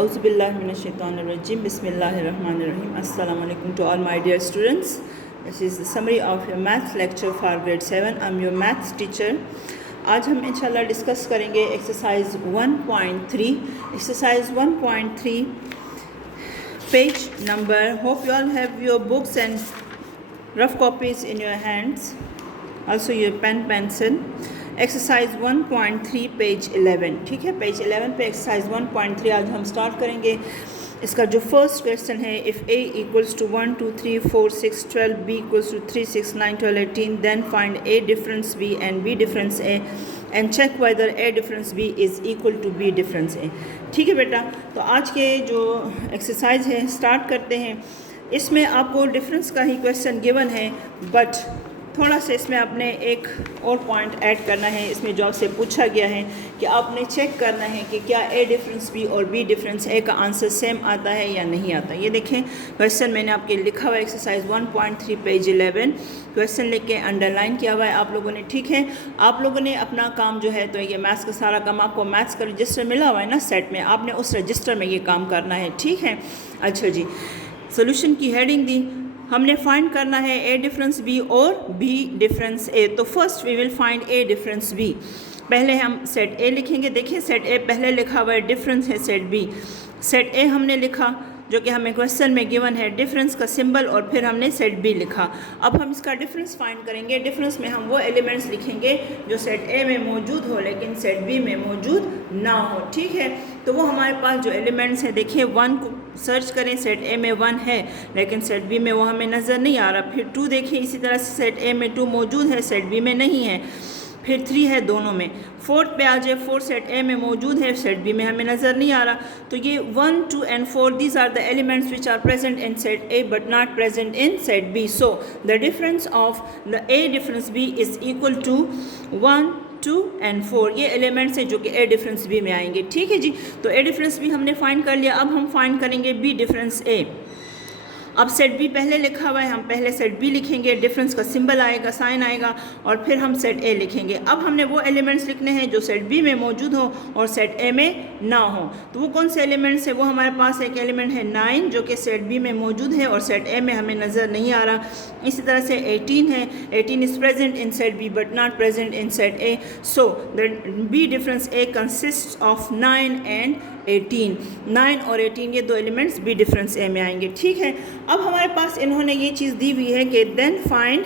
Auzubillahiminash-shaytanir-rajim. Bismillahir-rahmanir-rahim. Assalamu alaikum to all my dear students. This is the summary of your math lecture for grade 7. I'm your math teacher. आज हम इंशाल्लाह discuss करेंगे exercise 1.3. Exercise 1.3 page number, hope you all have your books and rough copies in your hands, also your pen, pencil. Exercise 1.3 page 11. ठीक है, page 11 पे exercise 1.3 आज हम start करेंगे. इसका जो फर्स्ट क्वेश्चन है, if a equals to 1 2 3 4 6 12, b equals to 3 6 9 12 18, then find a difference b and b difference a and check whether a difference b is equal to b difference a. ठीक है बेटा, तो आज के जो एक्सरसाइज है start करते हैं. इसमें आपको डिफरेंस का ही क्वेश्चन गिवन है, बट थोड़ा सा इसमें आपने एक और पॉइंट ऐड करना है. इसमें जो आपसे पूछा गया है कि आपने चेक करना है कि क्या ए डिफरेंस बी और बी डिफरेंस ए का आंसर सेम आता है या नहीं आता. ये देखें, क्वेश्चन मैंने आपके लिखा हुआ है एक्सरसाइज 1.3 पेज 11. क्वेश्चन लिख के अंडरलाइन किया हुआ है आप लोगों ने. ठीक है, आप लोगों ने अपना काम जो है, तो ये मैथ्स का सारा काम आपको मैथ्स का रजिस्टर मिला हुआ है ना सेट में, आपने उस रजिस्टर में ये काम करना है. ठीक है, अच्छा जी, सोल्यूशन की हेडिंग दी, हमने फाइंड करना है ए डिफरेंस बी और बी डिफरेंस ए. तो first we will find A difference B. पहले हम सेट ए लिखेंगे. देखिए, सेट ए पहले लिखा हुआ है, डिफरेंस है सेट बी. सेट ए हमने लिखा जो कि हमें क्वेश्चन में गिवन है, डिफरेंस का सिंबल, और फिर हमने सेट बी लिखा. अब हम इसका डिफरेंस फाइंड करेंगे. डिफरेंस में हम वो एलिमेंट्स लिखेंगे जो सेट ए में मौजूद हो लेकिन सेट बी में मौजूद ना हो. ठीक है, तो वो हमारे पास जो एलिमेंट्स हैं, देखिए 1 को सर्च करें, सेट ए में 1 है लेकिन सेट बी में वो हमें नज़र नहीं आ रहा. फिर 2 देखिए, इसी तरह से सेट ए में 2 मौजूद है, सेट बी में नहीं है. फिर 3 है दोनों में. 4th पे आ जाए, 4 सेट ए में मौजूद है, सेट बी में हमें नज़र नहीं आ रहा. तो ये 1 2 and 4 these are the elements which are present in set A but not present in set B. So the difference of the A difference B is equal to 1 2 and 4. ये elements हैं जो कि ए डिफरेंस बी में आएंगे. ठीक है जी, तो ए difference B हमने फाइंड कर लिया. अब हम फाइंड करेंगे बी डिफरेंस ए. अब सेट बी पहले लिखा हुआ है, हम पहले सेट बी लिखेंगे, डिफरेंस का सिंबल आएगा, साइन आएगा, और फिर हम सेट ए लिखेंगे. अब हमने वो एलिमेंट्स लिखने हैं जो सेट बी में मौजूद हो और सेट ए में ना हो. तो वो कौन से एलिमेंट्स है? वो हमारे पास एक एलिमेंट है 9 जो कि सेट बी में मौजूद है और सेट ए में हमें नज़र नहीं आ रहा. इसी तरह से 18 है, 18 is present in set B but not present in set A. So the B difference A consist of 9 and 18. 9 और 18 ये दो एलिमेंट्स बी डिफरेंस ए में आएंगे. ठीक है, अब हमारे पास इन्होंने ये चीज़ दी हुई है कि then find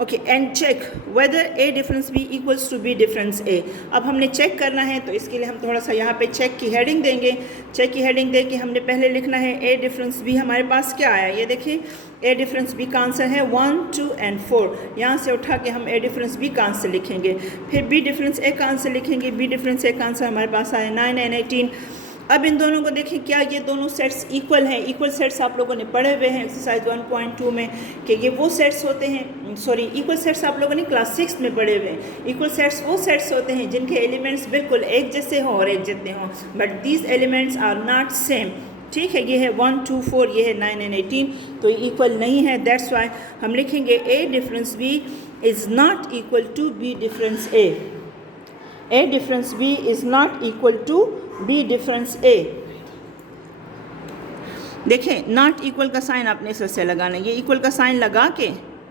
okay and check whether A difference B equals to B difference A. अब हमने चेक करना है, तो इसके लिए हम थोड़ा सा यहाँ पे चेक की हेडिंग देंगे. चेक की हेडिंग दे के हमने पहले लिखना है ए डिफरेंस बी. हमारे पास क्या आया, ये देखिए, ए डिफरेंस बी का आंसर है 1 2 and 4. यहाँ से उठा के हम ए डिफरेंस बी का आंसर लिखेंगे. फिर बी डिफरेंस ए का आंसर लिखेंगे. बी डिफरेंस ए का आंसर हमारे पास आया 9 and 18. अब इन दोनों को देखें, क्या ये दोनों सेट्स इक्वल हैं? इक्वल सेट्स आप लोगों ने पढ़े हुए हैं एक्सरसाइज 1.2 में कि ये वो सेट्स होते हैं, सॉरी, इक्वल सेट्स आप लोगों ने क्लास 6 में पढ़े हुए हैं. इक्वल सेट्स वो सेट्स होते हैं जिनके एलिमेंट्स बिल्कुल एक जैसे हों और एक जितने हों, but these elements are not same. ठीक है, ये है 1 2 4, ये है 9 and 18, तो ये इक्वल नहीं है. दैट्स वाई हम लिखेंगे A difference B is not equal to B difference A. A difference B is not equal to B difference A. देखें, नॉट इक्वल का साइन आपने इस तरह से लगाना है. ये इक्वल का साइन लगा के,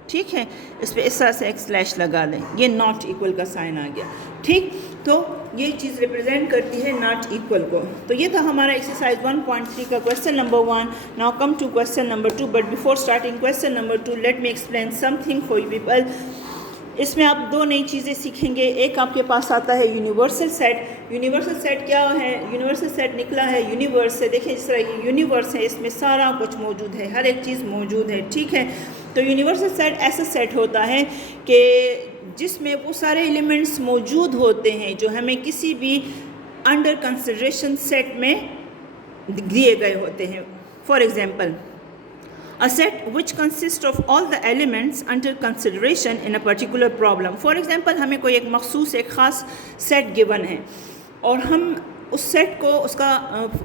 ठीक है, इस पर इस तरह से एक स्लैश लगा दें, ये नॉट इक्वल का साइन आ गया. ठीक, तो ये चीज़ रिप्रेजेंट करती है नॉट इक्वल को. तो ये था हमारा एक्सरसाइज 1.3 का question number 1. Now come to question number 2. But before starting question number 2, let me explain something for you people. इसमें आप 2 नई चीज़ें सीखेंगे. एक आपके पास आता है यूनिवर्सल सेट. यूनिवर्सल सेट क्या है? यूनिवर्सल सेट निकला है यूनिवर्स से. देखिए, इस तरह ये यूनिवर्स है, इसमें सारा कुछ मौजूद है, हर एक चीज़ मौजूद है. ठीक है, तो यूनिवर्सल सेट ऐसा सेट होता है कि जिसमें वो सारे एलिमेंट्स मौजूद होते हैं जो हमें किसी भी अंडर कंसिडरेशन सेट में दिए गए होते हैं. For example, a set which consists of all the elements under consideration in a particular problem. For example, हमें कोई एक मखसूस एक ख़ास सेट गिवन है और हम उस सेट को उसका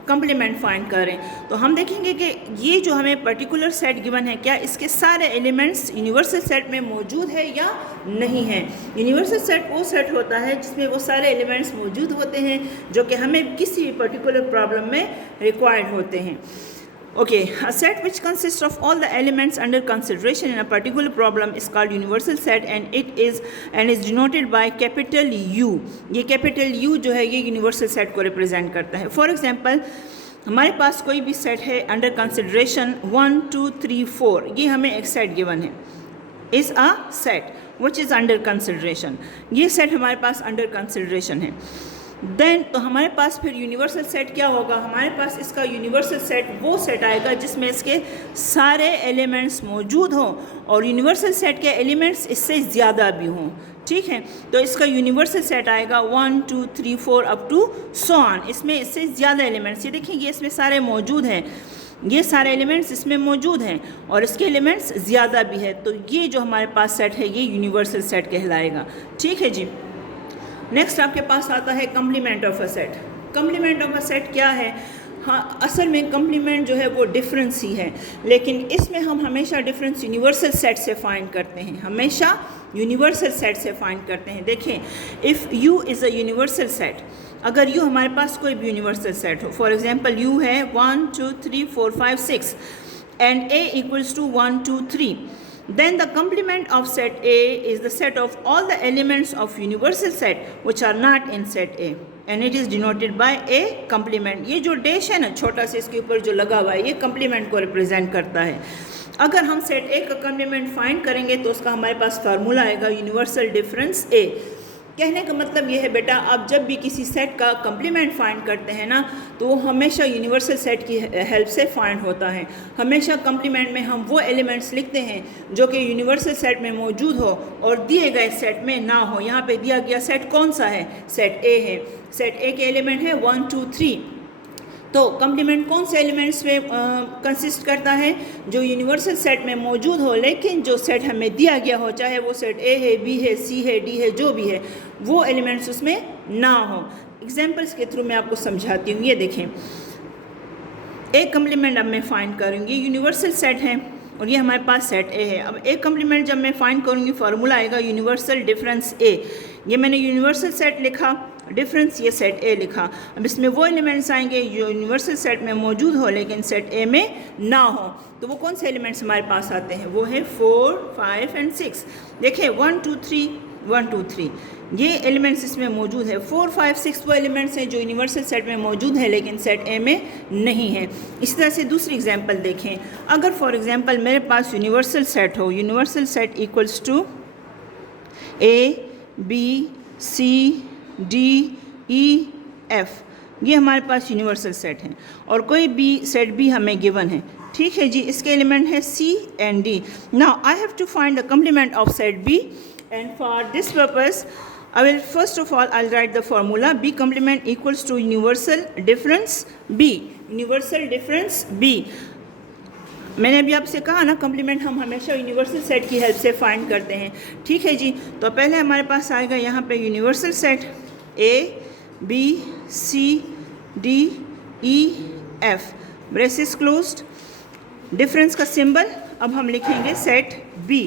कंप्लीमेंट फाइंड करें, तो हम देखेंगे कि ये जो हमें पर्टिकुलर सेट गिवन है क्या इसके सारे एलिमेंट्स यूनिवर्सल सेट में मौजूद है या नहीं है। यूनिवर्सल सेट वो सेट होता है जिसमें वो सारे एलिमेंट्स मौजूद होते हैं जो कि हमें किसी भी पर्टिकुलर प्रॉब्लम में रिक्वायर्ड होते हैं। Okay, a set which consists of all the elements under consideration in a particular problem is called universal set and it is denoted by capital U. ये capital U जो है ये universal set को represent करता है। For example, हमारे पास कोई भी सेट है under consideration 1 2 3 4, ये हमें एक सेट गिवन है, is a set which is under consideration। ये सेट हमारे पास under consideration है। देन तो हमारे पास फिर यूनिवर्सल सेट क्या होगा, हमारे पास इसका यूनिवर्सल सेट वो सेट आएगा जिसमें इसके सारे एलिमेंट्स मौजूद हों और यूनिवर्सल सेट के एलिमेंट्स इससे ज़्यादा भी हों। ठीक है, तो इसका यूनिवर्सल सेट आएगा 1 2 3 4 अप टू सो ऑन। इसमें इससे ज़्यादा एलिमेंट्स, ये देखिए ये इसमें सारे मौजूद हैं, ये सारे एलिमेंट्स इसमें मौजूद हैं और इसके एलिमेंट्स ज़्यादा भी है, तो ये जो हमारे पास सेट है ये यूनिवर्सल सेट कहलाएगा। ठीक है जी। नेक्स्ट आपके पास आता है complement of a set. Complement of a set क्या है? हाँ, असल में कम्प्लीमेंट जो है वो डिफरेंस ही है, लेकिन इसमें हम हमेशा डिफरेंस यूनिवर्सल सेट से फाइंड करते हैं, हमेशा यूनिवर्सल सेट से फाइंड करते हैं। देखें, if U is a universal set, अगर U हमारे पास कोई भी यूनिवर्सल सेट हो, फॉर एग्जांपल U है 1 2 3 4 5 6 and A equals to 1 2 3, then the complement of set A is the set of all the elements of universal set which are not in set A and it is denoted by a complement। ये जो dash है ना छोटा सा इसके ऊपर जो लगा हुआ है ये complement को रिप्रेजेंट करता है। अगर हम सेट A का complement फाइंड करेंगे तो उसका हमारे पास फार्मूला आएगा यूनिवर्सल डिफरेंस A। कहने का मतलब ये है बेटा, आप जब भी किसी सेट का कंप्लीमेंट फाइंड करते हैं ना तो वो हमेशा यूनिवर्सल सेट की हेल्प से फाइंड होता है। हमेशा कंप्लीमेंट में हम वो एलिमेंट्स लिखते हैं जो कि यूनिवर्सल सेट में मौजूद हो और दिए गए सेट में ना हो। यहाँ पे दिया गया सेट कौन सा है? सेट ए है। सेट ए के एलिमेंट है 1 2 3। तो कंप्लीमेंट कौन से एलिमेंट्स में कंसिस्ट करता है? जो यूनिवर्सल सेट में मौजूद हो लेकिन जो सेट हमें दिया गया हो, चाहे वो सेट ए है, बी है, सी है, डी है, जो भी है, वो एलिमेंट्स उसमें ना हो। एग्जांपल्स के थ्रू मैं आपको समझाती हूँ। ये देखें, एक कंप्लीमेंट अब मैं फाइंड करूँगी, यूनिवर्सल सेट है और ये हमारे पास सेट ए है। अब एक कंप्लीमेंट जब मैं फाइंड करूँगी फार्मूला आएगा यूनिवर्सल डिफरेंस ए। ये मैंने यूनिवर्सल सेट लिखा, डिफरेंस ये सेट ए लिखा। अब इसमें वो एलिमेंट्स आएंगे जो यूनिवर्सल सेट में मौजूद हो लेकिन सेट ए में ना हो, तो वो कौन से एलिमेंट्स हमारे पास आते हैं? वो है 4 5 एंड 6। देखिए 1 2 3 1 2 3 ये एलिमेंट्स इसमें मौजूद है। 4 5 6 वो एलिमेंट्स हैं जो यूनिवर्सल सेट में मौजूद है लेकिन सेट ए में नहीं है। इसी तरह से दूसरी एग्जांपल देखें, अगर फॉर एग्जांपल मेरे पास यूनिवर्सल सेट हो, universal set equals to A B C D E F, ये हमारे पास यूनिवर्सल सेट हैं और कोई भी सेट भी हमें गिवन है। ठीक है जी, इसके एलिमेंट है C and D. Now I have to find the complement of set B and for this purpose I will first of all I'll write the formula B complement equals to universal difference B। universal difference B, मैंने अभी आपसे कहा ना complement हम हमेशा universal set की help से find करते हैं। ठीक है जी, तो पहले हमारे पास आएगा यहाँ पे universal set A B C D E F, braces closed, difference का सिंबल अब हम लिखेंगे set B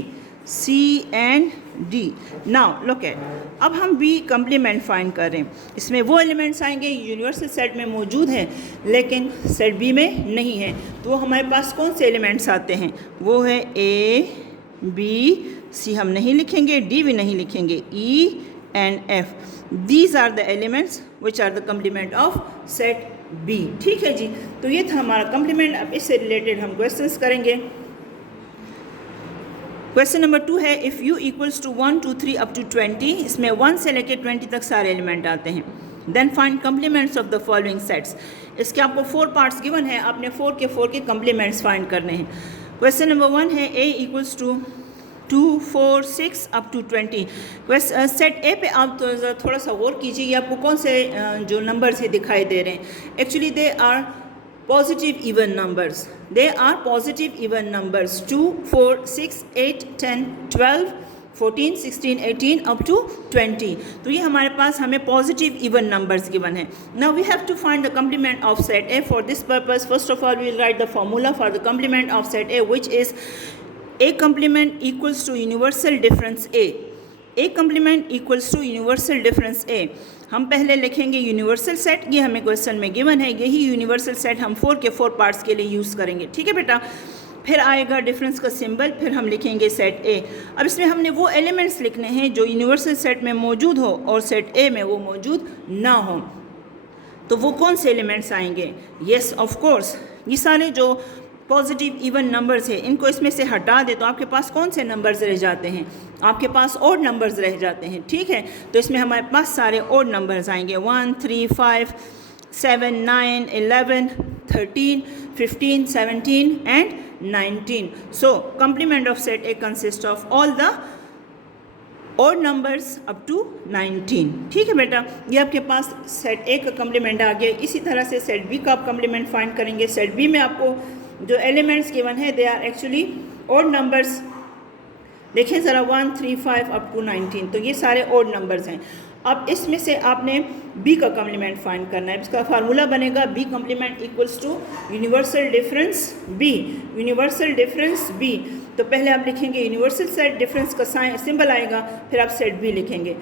C and D। Now look at, अब हम B कंप्लीमेंट फाइंड कर रहे हैं, इसमें वो एलिमेंट्स आएंगे यूनिवर्सल सेट में मौजूद हैं लेकिन सेट B में नहीं है, तो वो हमारे पास कौन से एलिमेंट्स आते हैं? वो है A B C हम नहीं लिखेंगे, D भी नहीं लिखेंगे, E and F। These are the elements which are the complement of set B। ठीक है जी, तो ये था हमारा कंप्लीमेंट। अब इससे रिलेटेड हम क्वेश्चंस करेंगे। क्वेश्चन नंबर 2 है, if U equals to 1 2 3 up to 20, इसमें 1 से लेकर 20 तक सारे एलिमेंट आते हैं। Then find complements of the following sets. इसके आपको 4 पार्ट्स गिवन है, आपने 4 के कंप्लीमेंट्स फाइंड करने हैं। क्वेश्चन नंबर 1 है A equals to 2 4 6 up to 20। Set A पे आप थोड़ा सा गौर कीजिए, ये आपको कौन से जो नंबर से दिखाई दे रहे हैं? Actually they are positive even numbers. They are positive even numbers 2 4 6 8 10 12 14, 16, 18 up to 20। तो ये हमारे पास हमें पॉजिटिव इवन नंबर्स गिवन है। Now we have to find the complement of set A. For this purpose first of all we will write the formula for the complement of set A, which is A complement equals to universal difference A. A complement equals to universal difference A. हम पहले लिखेंगे universal set, ये हमें question में given है, यही universal set हम 4 के 4 पार्ट्स के लिए यूज़ करेंगे, ठीक है बेटा। फिर आएगा डिफरेंस का सिंबल, फिर हम लिखेंगे सेट ए। अब इसमें हमने वो एलिमेंट्स लिखने हैं जो यूनिवर्सल सेट में मौजूद हो और सेट ए में वो मौजूद ना हो। तो वो कौन से एलिमेंट्स आएंगे? येस ऑफ कोर्स, ये सारे जो पॉजिटिव इवन नंबर्स है इनको इसमें से हटा दे तो आपके पास कौन से नंबर्स रह जाते हैं? आपके पास ऑड नंबर्स रह जाते हैं, ठीक है। तो इसमें हमारे पास सारे ऑड नंबर्स आएंगे 1, 3, 5, 7, 9, 11, 13, 15, 17 and 19. So complement of set A consists of all the odd numbers up to 19. ठीक है बेटा, ये आपके पास सेट ए का कम्प्लीमेंट आ गया। इसी तरह से सेट बी का आप कम्प्लीमेंट फाइंड करेंगे। सेट बी में आपको जो एलिमेंट्स गिवन है they are actually odd numbers. देखें ज़रा 1, 3, 5 अप टू 19, तो ये सारे ऑड नंबर्स हैं। अब इसमें से आपने बी का कम्प्लीमेंट फाइंड करना है। इसका फार्मूला बनेगा B complement equals to universal difference B. Universal difference B, तो पहले आप लिखेंगे यूनिवर्सल सेट, डिफरेंस का सिंबल आएगा, फिर आप सेट बी लिखेंगे।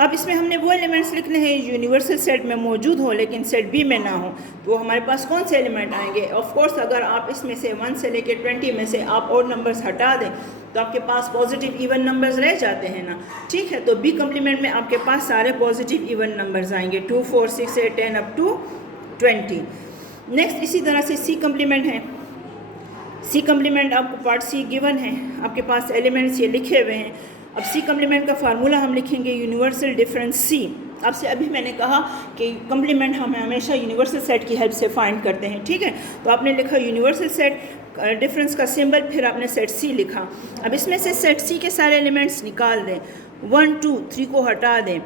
अब इसमें हमने वो एलिमेंट्स लिखने हैं यूनिवर्सल सेट में मौजूद हो लेकिन सेट बी में ना हो, तो हमारे पास कौन से एलिमेंट आएंगे? ऑफ कोर्स अगर आप इसमें से 1 से लेकर 20 में से आप ऑड नंबर्स हटा दें तो आपके पास पॉजिटिव इवन नंबर्स रह जाते हैं ना, ठीक है। तो बी कम्प्लीमेंट में आपके पास सारे पॉजिटिव इवन नंबर्स आएंगे 2, 4, 6, 8, 10 अप टू 20। नेक्स्ट इसी तरह से सी कम्प्लीमेंट है। सी कम्प्लीमेंट आपको पार्ट सी गिवन है, आपके पास एलिमेंट्स ये लिखे हुए हैं। अब सी कम्प्लीमेंट का फार्मूला हम लिखेंगे यूनिवर्सल डिफरेंस सी। आपसे अभी मैंने कहा कि कम्प्लीमेंट हम हमेशा यूनिवर्सल सेट की हेल्प से फाइंड करते हैं, ठीक है। तो आपने लिखा यूनिवर्सल सेट, डिफरेंस का सिंबल, फिर आपने सेट सी लिखा। अब इसमें से सेट सी के सारे एलिमेंट्स निकाल दें। 1, 2, 3 को हटा दें,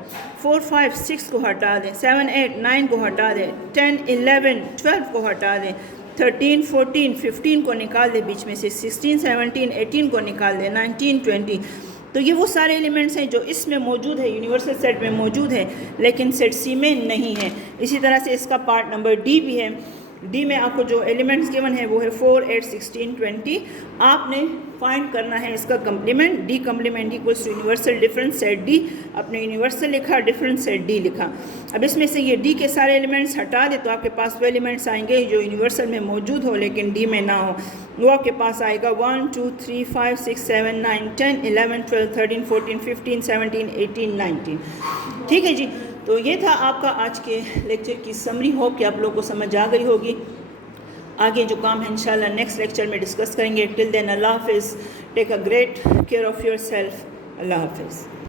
4, 5, 6 को हटा दें, 7, 8, 9 को हटा दें, 10, 11, 12 को हटा दें, 13, 14, 15 को निकाल दें बीच में से, 16, 17, 18 को निकाल दें, 19, 20। तो ये वो सारे एलिमेंट्स हैं जो इसमें मौजूद है, यूनिवर्सल सेट में मौजूद है लेकिन सेट सी में नहीं है। इसी तरह से इसका पार्ट नंबर डी भी है। डी में आपको जो एलिमेंट्स गिवन है वो है 4, 8, 16, 20। आपने फाइंड करना है इसका complement. D complement equals to universal difference set D. आपने यूनिवर्सल लिखा, डिफरेंस सेट डी लिखा। अब इसमें से ये डी के सारे एलिमेंट्स हटा दे तो आपके पास वो एलिमेंट्स आएंगे जो यूनिवर्सल में मौजूद हो लेकिन डी में ना हो। वो आपके पास आएगा 1, 2, 3, 5, 6, 7, 9, 10, 11, 12, 13, 14, 15, 17, 18, 19। ठीक है जी, तो ये था आपका आज के लेक्चर की समरी। होप कि आप लोगों को समझ आ गई होगी। आगे जो काम है इंशाल्लाह नेक्स्ट लेक्चर में डिस्कस करेंगे। टिल देन अल्लाह हाफिज़, take a great care of yourself. अल्लाह हाफिज़।